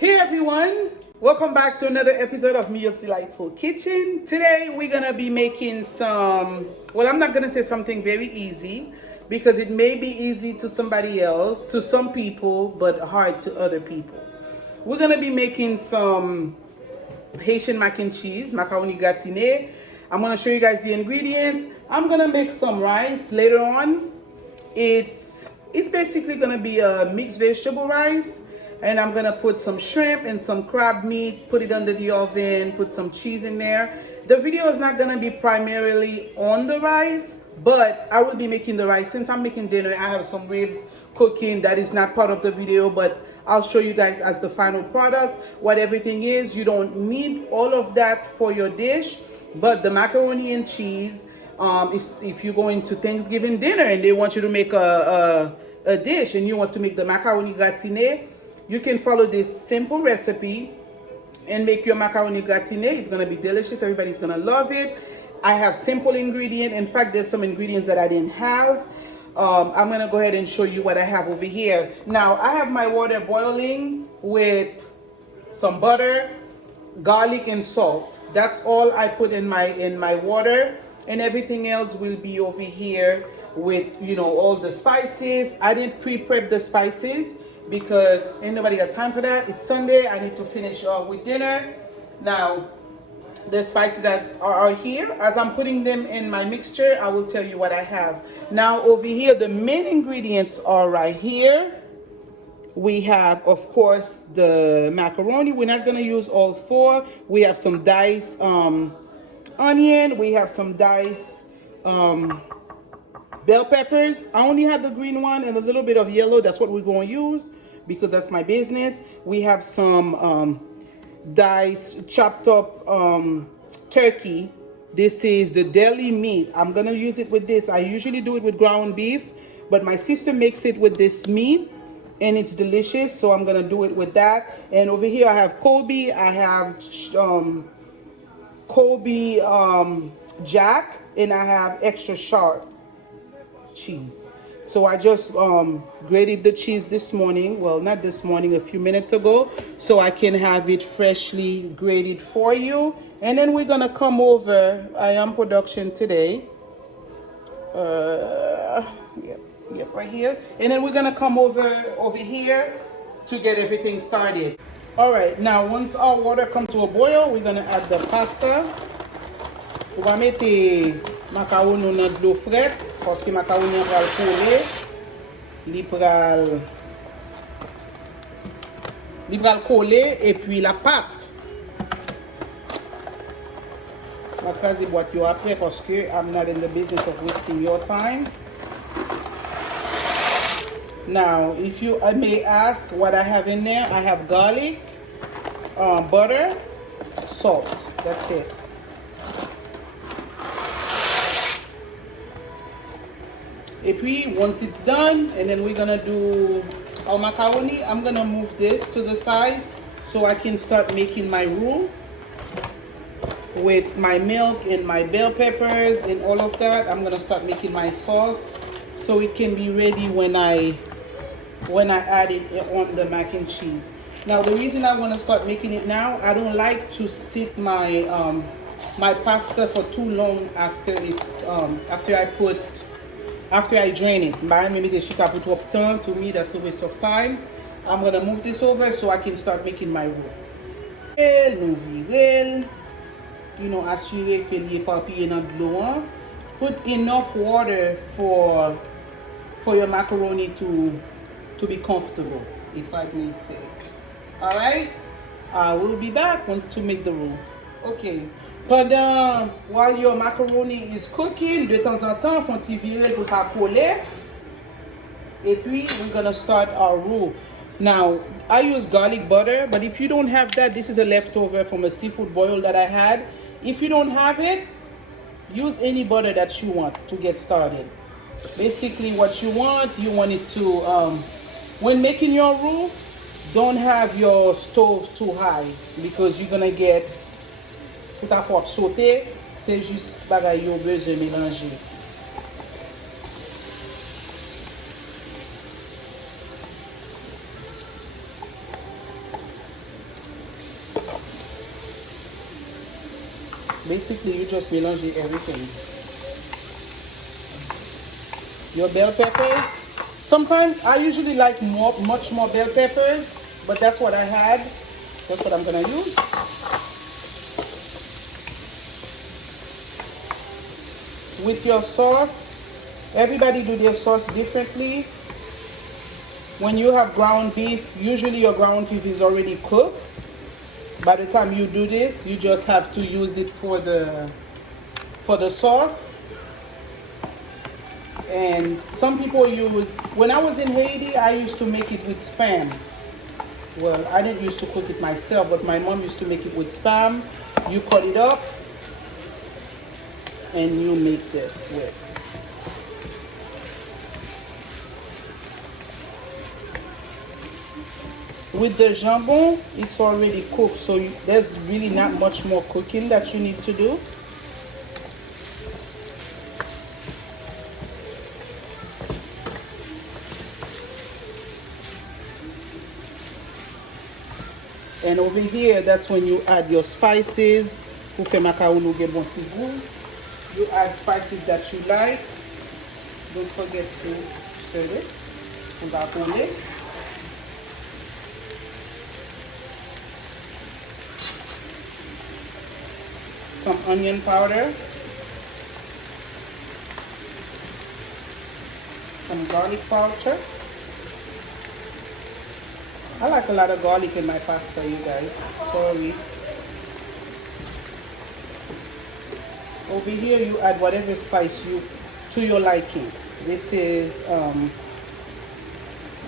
Hey everyone, welcome back to another episode of Mia's Delightful Kitchen. Today we're gonna be making I'm not gonna say something very easy because it may be easy to somebody else, to some people, but hard to other people. We're gonna be making some Haitian mac and cheese, macaroni gratin I. I'm gonna show you guys the ingredients. I'm gonna make some rice later on. It's basically gonna be a mixed vegetable rice, and I'm gonna put some shrimp and some crab meat, put it under the oven, put some cheese in there. The video is not gonna be primarily on the rice, but I will be making the rice. Since I'm making dinner, I have some ribs cooking that is not part of the video, but I'll show you guys as the final product what everything is. You don't need all of that for your dish, but the macaroni and cheese, if you go into Thanksgiving dinner and they want you to make a dish and you want to make the macaroni gratin I, you can follow this simple recipe and make your macaroni gratin I. It's gonna be delicious. Everybody's gonna love it. I have simple ingredients. In fact, there's some ingredients that I didn't have. I'm gonna go ahead and show you what I have over here. Now, I have my water boiling with some butter, garlic, and salt. That's all I put in my water, and everything else will be over here with all the spices. I didn't pre-prep the spices because ain't nobody got time for that. It's Sunday. I need to finish with dinner. Now, the spices are here. As I'm putting them in my mixture, I will tell you what I have. Now over here, the main ingredients are right here. We have, of course, the macaroni. We're not gonna use all four. We have some diced onion. We have some diced bell peppers. I only have the green one and a little bit of yellow. That's what we're gonna use because that's my business. We have some diced chopped up turkey. This is the deli meat. I'm gonna use it with this. I usually do it with ground beef, but my sister makes it with this meat and it's delicious, so I'm gonna do it with that. And over here I have Kobe. I have Kobe Jack, and I have extra sharp cheese. So I just grated the cheese this morning. Well, not this morning, a few minutes ago, so I can have it freshly grated for you. And then we're gonna come over. I am production today. Yep, right here. And then we're gonna come over here to get everything started. All right, now once our water comes to a boil, we're gonna add the pasta. On va mettre macaroni dans de l'eau frette parce que macaroni va le coller. Li pral coller et puis la pâte. On va craser boîte yo après parce que I'm not in the business of wasting your time. Now, if you may ask what I have in there, I have garlic, butter, salt. That's it. Et puis, once it's done, and then we're gonna do our macaroni, I'm gonna move this to the side so I can start making my roux with my milk and my bell peppers and all of that. I'm gonna start making my sauce so it can be ready when I add it on the mac and cheese. Now, the reason I want to start making it now, I don't like to sit my my pasta for too long after it's after I drain it. Maybe the shika put up time. To me, that's a waste of time. I'm gonna move this over so I can start making my roux. Assurer que les papilles dans de l'eau. Put enough water for your macaroni to be comfortable, if I may say. All right, I will be back to make the roux. Okay. While your macaroni is cooking, de temps en temps, faut virer pour pas coller. Et puis, we're gonna start our roux. Now, I use garlic butter, but if you don't have that, this is a leftover from a seafood boil that I had. If you don't have it, use any butter that you want to get started. Basically, what you want it to, when making your roux, don't have your stove too high because you're gonna get tout à fait sauté. C'est juste bagaille yo besoin mélanger. Basically, you just mélanger everything. Your bell peppers. Sometimes I usually like much more bell peppers, but that's what I had. That's what I'm gonna use. With your sauce, everybody do their sauce differently. When you have ground beef, usually your ground beef is already cooked. By the time you do this, you just have to use it for the sauce. And some people use, when I was in Haiti, I used to make it with spam. Well, I didn't used to cook it myself, but my mom used to make it with spam. You cut it up and you make this with. With the jambon, it's already cooked, so there's really not much more cooking that you need to do. And over here, that's when you add your spices. Pour faire macaroni get bon petit goût. You add spices that you like. Don't forget to stir this. On va tourner. Some onion powder. Some garlic powder. I like a lot of garlic in my pasta, you guys. Sorry. Over here, you add whatever spice to your liking. This is,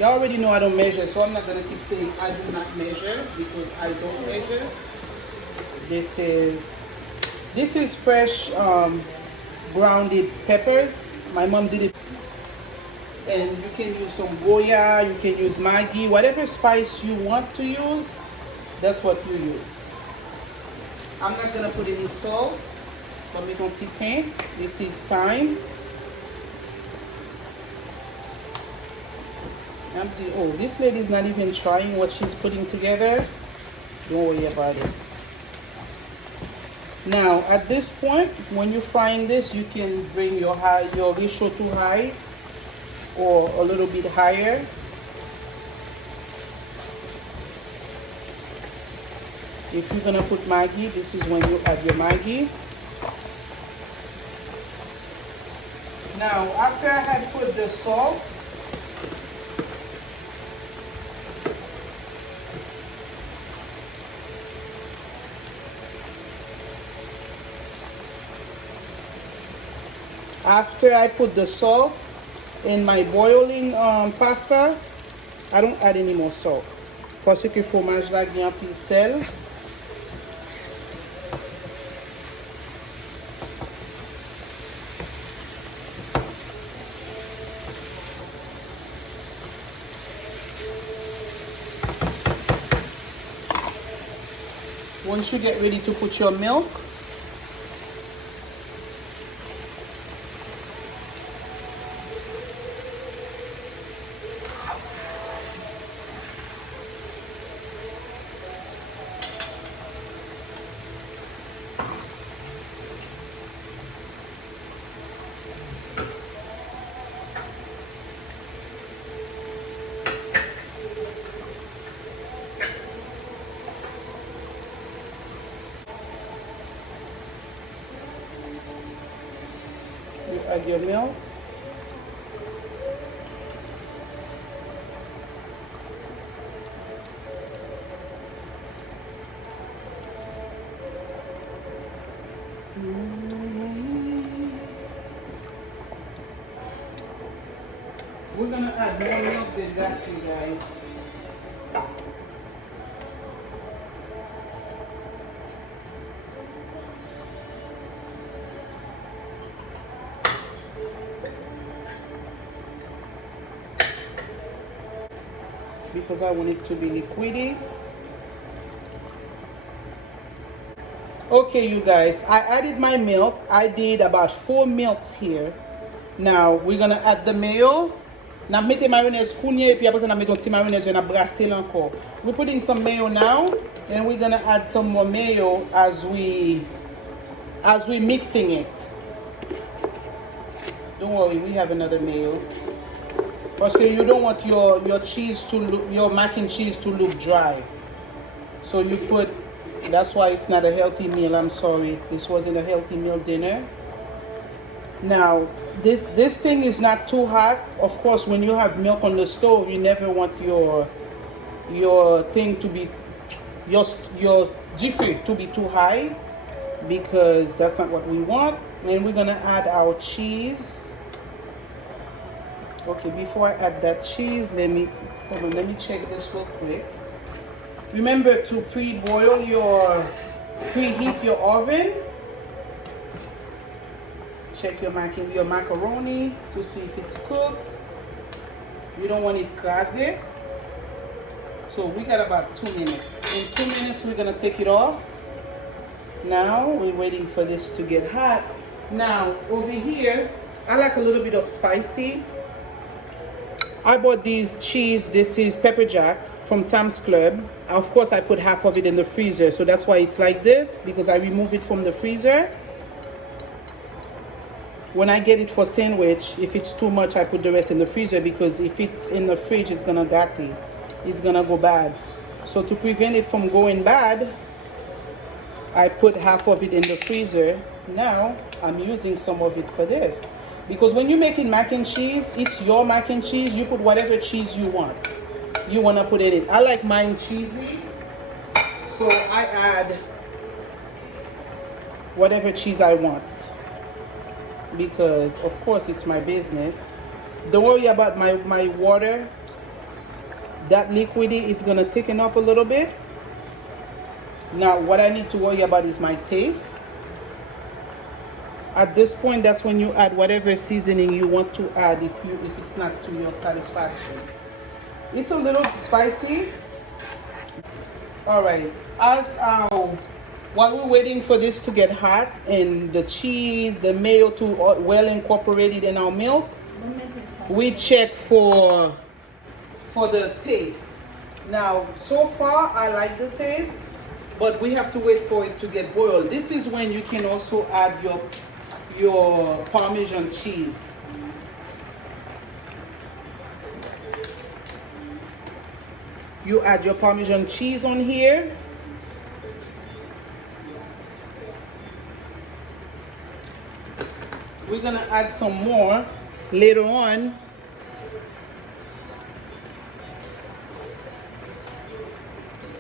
you already know I don't measure, so I'm not gonna keep saying I do not measure because I don't measure. This is fresh grounded peppers. My mom did it. And you can use some Goya, you can use Maggi, whatever spice you want to use, that's what you use. I'm not gonna put any salt, but we don't see pain. This is thyme. Oh, this lady's not even trying what she's putting together. Don't worry about it. Now, at this point, when you're frying this, you can bring your ratio to high or a little bit higher. If you're gonna put Maggi, this is when you add your Maggi. Now, after I had put the salt, in my boiling pasta, I don't add any more salt. Parce que fromage là gagne un peu de sel. Once you get ready to put your milk, you add your milk. We're gonna add more milk than that, you guys. Because I want it to be liquidy. Okay, you guys, I added my milk. I did about 4 milks here. Now we're gonna add the mayo. Now mettez mayonnaise kounye, puis après ça, mettons petit mayonnaise, on a brassé encore. We're putting some mayo now, and we're gonna add some more mayo as we as we're mixing it. Don't worry, we have another mayo. Because you don't want your cheese to look, your mac and cheese to look dry. So you put, that's why it's not a healthy meal. I'm sorry, this wasn't a healthy meal dinner. Now, this thing is not too hot. Of course, when you have milk on the stove, you never want your thing to be, your jiffy to be too high, because that's not what we want. And we're gonna add our cheese. Okay, before I add that cheese, let me check this real quick. Remember to preheat your oven. Check your macaroni to see if it's cooked. You don't want it crazy. So we got about 2 minutes. In 2 minutes, we're gonna take it off. Now we're waiting for this to get hot. Now over here, I like a little bit of spicy. I bought these cheese. This is pepper jack from Sam's Club. Of course, I put half of it in the freezer, so that's why it's like this, because I remove it from the freezer. When I get it for sandwich, if it's too much, I put the rest in the freezer, because if it's in the fridge, it's gonna gatti. It's gonna go bad. So to prevent it from going bad, I put half of it in the freezer. Now I'm using some of it for this, because when you're making mac and cheese, it's your mac and cheese. You put whatever cheese you want to put in it. I like mine cheesy, so I add whatever cheese I want, because of course it's my business. Don't worry about my water. That liquidy, it's gonna thicken up a little bit. Now what I need to worry about is my taste. At this point, that's when you add whatever seasoning you want to add, if it's not to your satisfaction. It's a little spicy. All right, while we're waiting for this to get hot and the cheese, the mayo to well incorporated in our milk, we check for the taste. Now, so far I like the taste, but we have to wait for it to get boiled. This is when you can also add your Parmesan cheese. You add your Parmesan cheese on here. We're gonna add some more later on.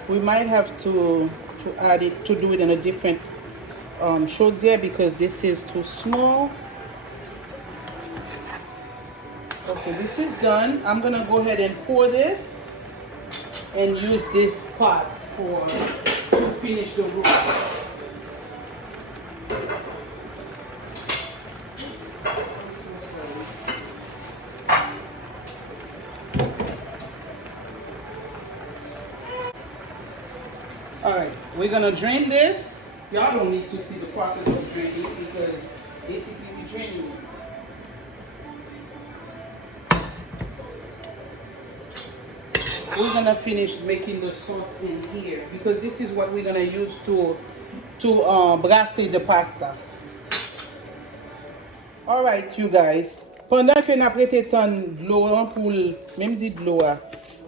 We might have to add it, to do it in a different chaudière, because this is too small. Okay, this is done. I'm gonna go ahead and pour this and use this pot to finish the roux. All right, we're gonna drain this. Y'all don't need to see the process of draining, because basically we're draining it. We're gonna finish making the sauce in here, because this is what we're gonna use to brasser the pasta. All right, you guys. Pendant que n'a prêté tant de l'eau pour même dit de l'eau,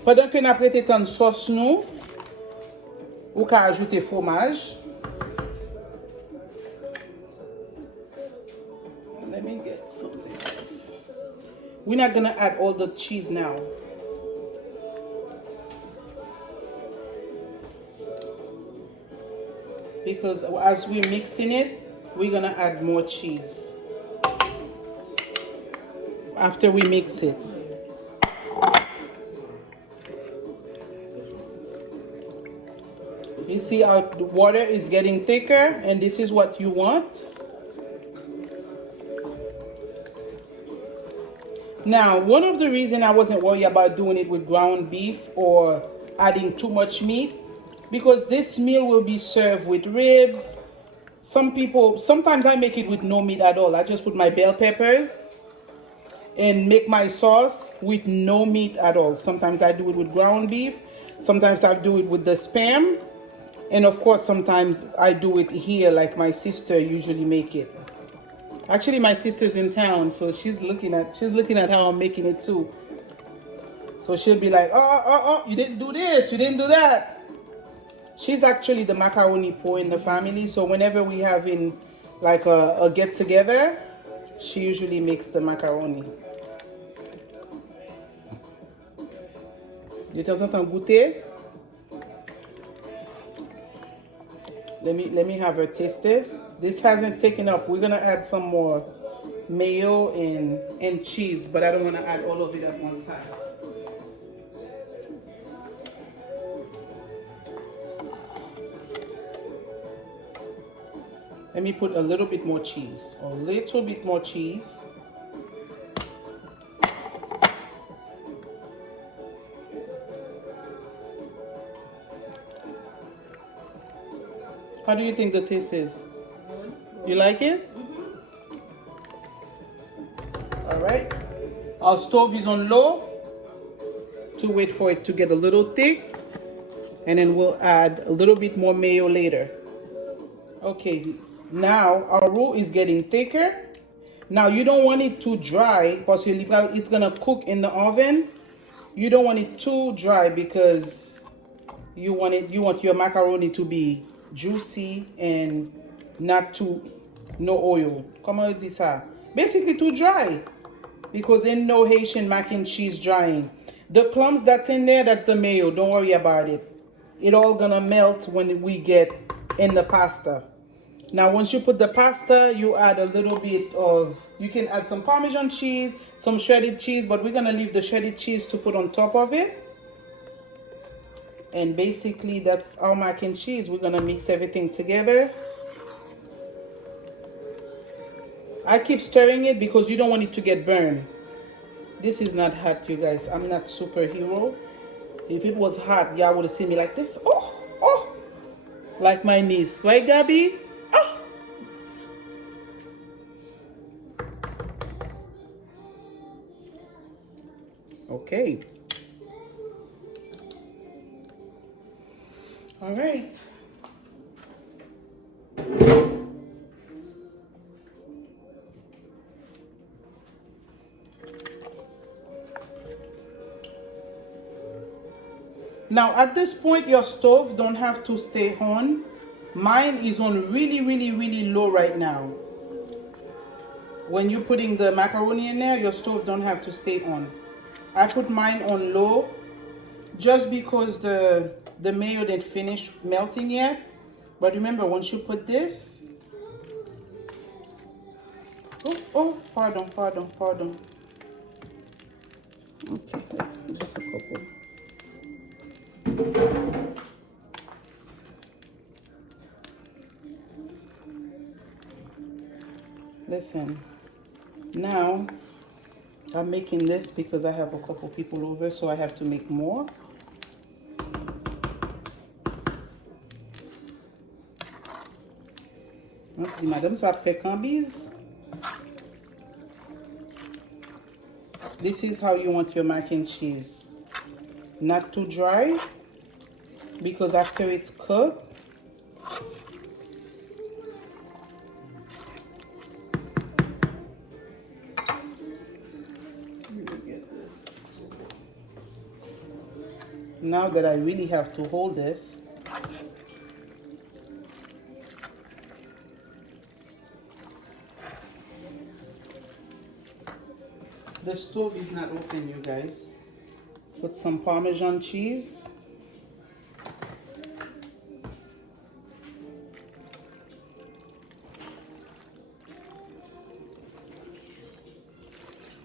pendant que n'a prêté tant de sauce nous, ou ka ajouter fromage. Let me get something else. We're not gonna add all the cheese now. Because as we're mixing it, we're gonna add more cheese after we mix it. You see how the water is getting thicker, and this is what you want. Now, one of the reasons I wasn't worried about doing it with ground beef or adding too much meat, because this meal will be served with ribs. Sometimes I make it with no meat at all. I just put my bell peppers and make my sauce with no meat at all. Sometimes I do it with ground beef. Sometimes I do it with the Spam. And of course, sometimes I do it here, like my sister usually make it. Actually, my sister's in town, so she's looking at how I'm making it too. So she'll be like, oh, you didn't do this, you didn't do that. She's actually the macaroni pro in the family, so whenever we having like a get together, she usually makes the macaroni. De temps en temps goûter. Let me have her taste this. This hasn't taken up. We're gonna add some more mayo and cheese, but I don't want to add all of it at one time. Let me put a little bit more cheese. A little bit more cheese. How do you think the taste is? You like it? All right. Our stove is on low to wait for it to get a little thick, and then we'll add a little bit more mayo later. Okay, now our roux is getting thicker. Now you don't want it too dry because it's gonna cook in the oven. You don't want it too dry because you want your macaroni to be juicy and not no oil. Comment on dit ça? Basically too dry, because ain't no Haitian mac and cheese drying. The clumps that's in there, that's the mayo. Don't worry about it. It all gonna melt when we get in the pasta. Now once you put the pasta, you add a little bit of, you can add some Parmesan cheese, some shredded cheese, but we're gonna leave the shredded cheese to put on top of it. And basically that's our mac and cheese. We're gonna mix everything together. I keep stirring it because you don't want it to get burned. This is not hot, you guys. I'm not superhero. If it was hot, y'all would have seen me like this. Oh, like my niece, right, Gabby? Oh. Okay. All right. Now at this point, your stove don't have to stay on. Mine is on really low right now. When you're putting the macaroni in there, your stove don't have to stay on. I put mine on low just because the mayo didn't finish melting yet. But remember, once you put this, pardon. Okay, that's just a couple. Listen, now I'm making this because I have a couple people over, so I have to make more. Madame, ça fait cambis. This is how you want your mac and cheese. Not too dry, because after it's cooked, now that I really have to hold this, the stove is not open, you guys. Put some Parmesan cheese.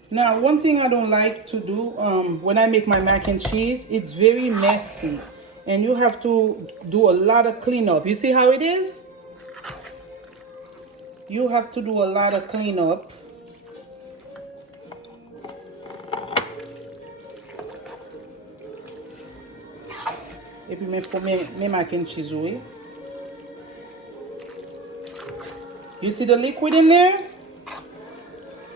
Now, one thing I don't like to do when I make my mac and cheese, it's very messy. And you have to do a lot of cleanup. You see how it is? You have to do a lot of cleanup. Et puis, mes mac and cheese, oui. You see the liquid in there?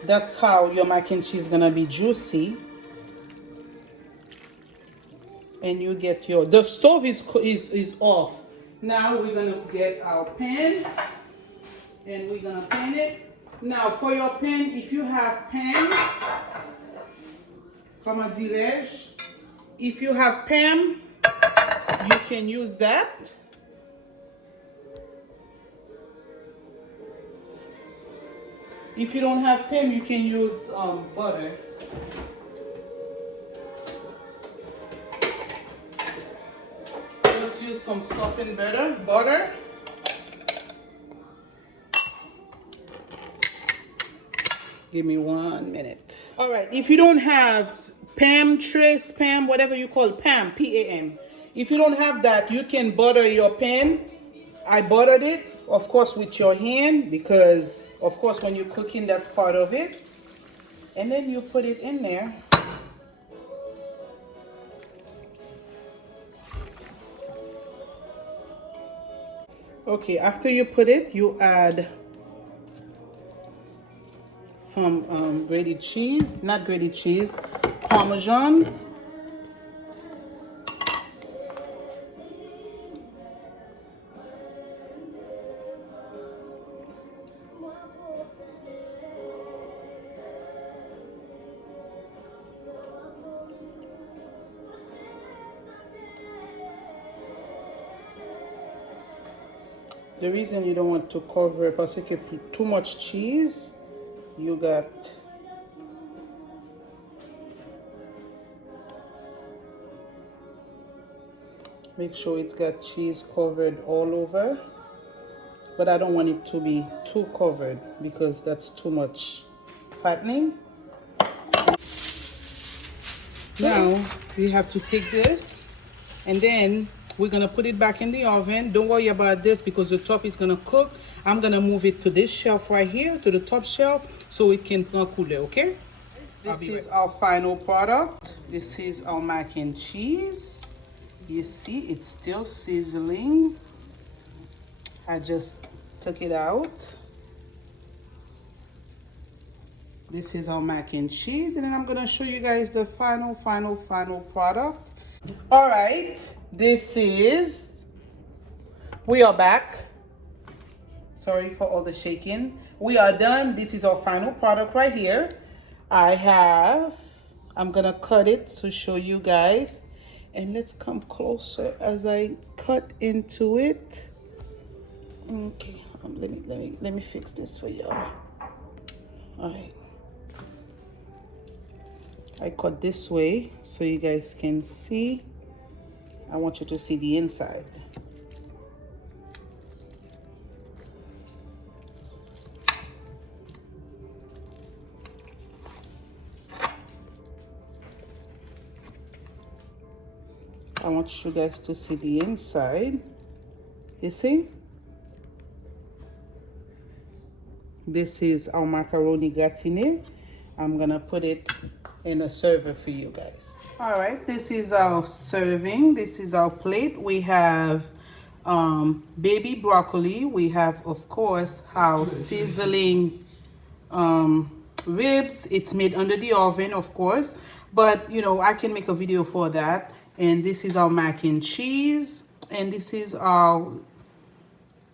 That's how your mac and cheese is gonna be juicy. And you get the stove is off. Now we're gonna get our pan and we're gonna pan it. Now for your pan, if you have pan, comment dirais-je, if you have pan, you can use that. If you don't have pan, you can use butter. Just use some softened butter. Give me 1 minute. All right, if you don't have Pam, Trace, Pam, whatever you call Pam, P-A-M. If you don't have that, you can butter your pan. I buttered it, of course, with your hand because, of course, when you're cooking, that's part of it. And then you put it in there. Okay, after you put it, you add some grated cheese, not grated cheese, Parmesan. The reason you don't want to cover it, because if you put too much cheese, you got make sure it's got cheese covered all over, but I don't want it to be too covered because that's too much fattening. Now we have to take this and then we're gonna put it back in the oven. Don't worry about this because the top is gonna cook. I'm gonna move it to this shelf right here, to the top shelf, so it can cool, okay? This is our final product. This is our mac and cheese. You see, it's still sizzling. I just took it out. This is our mac and cheese, and then I'm gonna show you guys the final product. All right, we are back. Sorry for all the shaking. We are done. This is our final product right here. I'm gonna cut it to show you guys. And let's come closer as I cut into it. Okay, let me fix this for y'all. All right. I cut this way so you guys can see. I want you to see the inside. I want you guys to see the inside. You see? This is our macaroni gratin I. I'm gonna put it in a server for you guys. All right, this is our serving. This is our plate. We have baby broccoli. We have, of course, our sizzling ribs. It's made under the oven, of course, but you know, I can make a video for that. And this is our mac and cheese, and this is our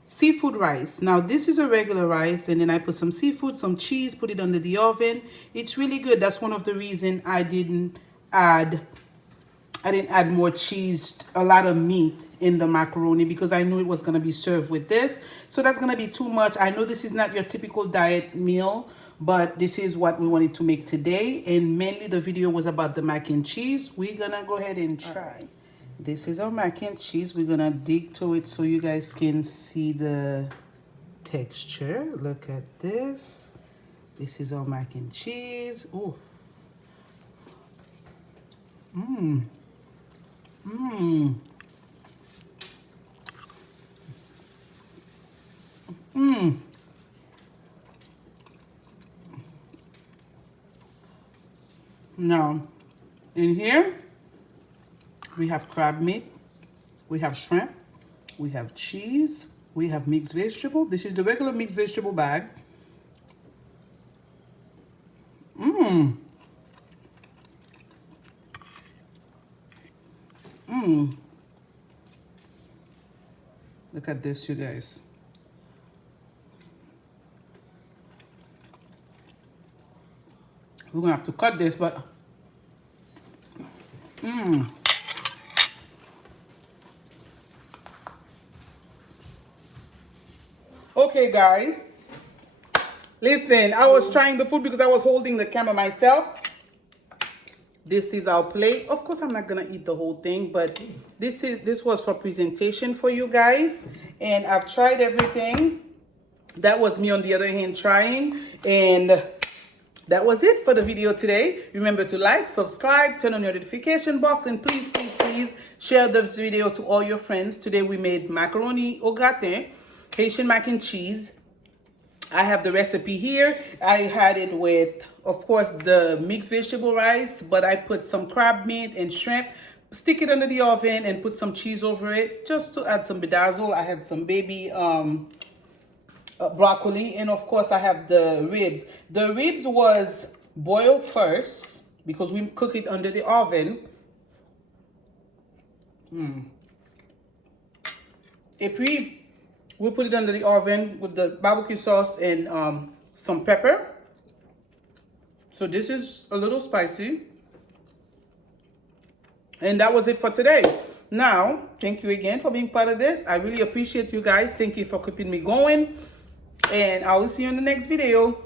seafood rice. Now this is a regular rice, and then I put some seafood, some cheese, put it under the oven. It's really good. That's one of the reasons I didn't add more cheese, a lot of meat in the macaroni, because I knew it was going to be served with this. So that's going to be too much. I know this is not your typical diet meal, but this is what we wanted to make today, and mainly the video was about the mac and cheese. We're going to go ahead and try. This is our mac and cheese. We're gonna dig to it so you guys can see the texture. Look at this. This is our mac and cheese. Ooh. Mmm. Mmm. Mmm. Now, in here, we have crab meat, we have shrimp, we have cheese, we have mixed vegetable. This is the regular mixed vegetable bag. Mmm. Mmm. Look at this, you guys. We're gonna have to cut this, but okay, guys. Listen, I was trying the food because I was holding the camera myself. This is our plate. Of course, I'm not gonna eat the whole thing, but this was for presentation for you guys. And I've tried everything. That was me on the other hand trying. And that was it for the video today. Remember to like, subscribe, turn on your notification box, and please, please, please share this video to all your friends. Today we made macaroni au gratin, Haitian mac and cheese. I have the recipe here. I had it with, of course, the mixed vegetable rice, but I put some crab meat and shrimp. Stick it under the oven and put some cheese over it just to add some bedazzle. I had some baby broccoli, and of course I have the ribs. The ribs was boiled first because we cook it under the oven. Et puis we put it under the oven with the barbecue sauce and some pepper. So this is a little spicy. And that was it for today. Now, thank you again for being part of this. I really appreciate you guys. Thank you for keeping me going. And I will see you in the next video.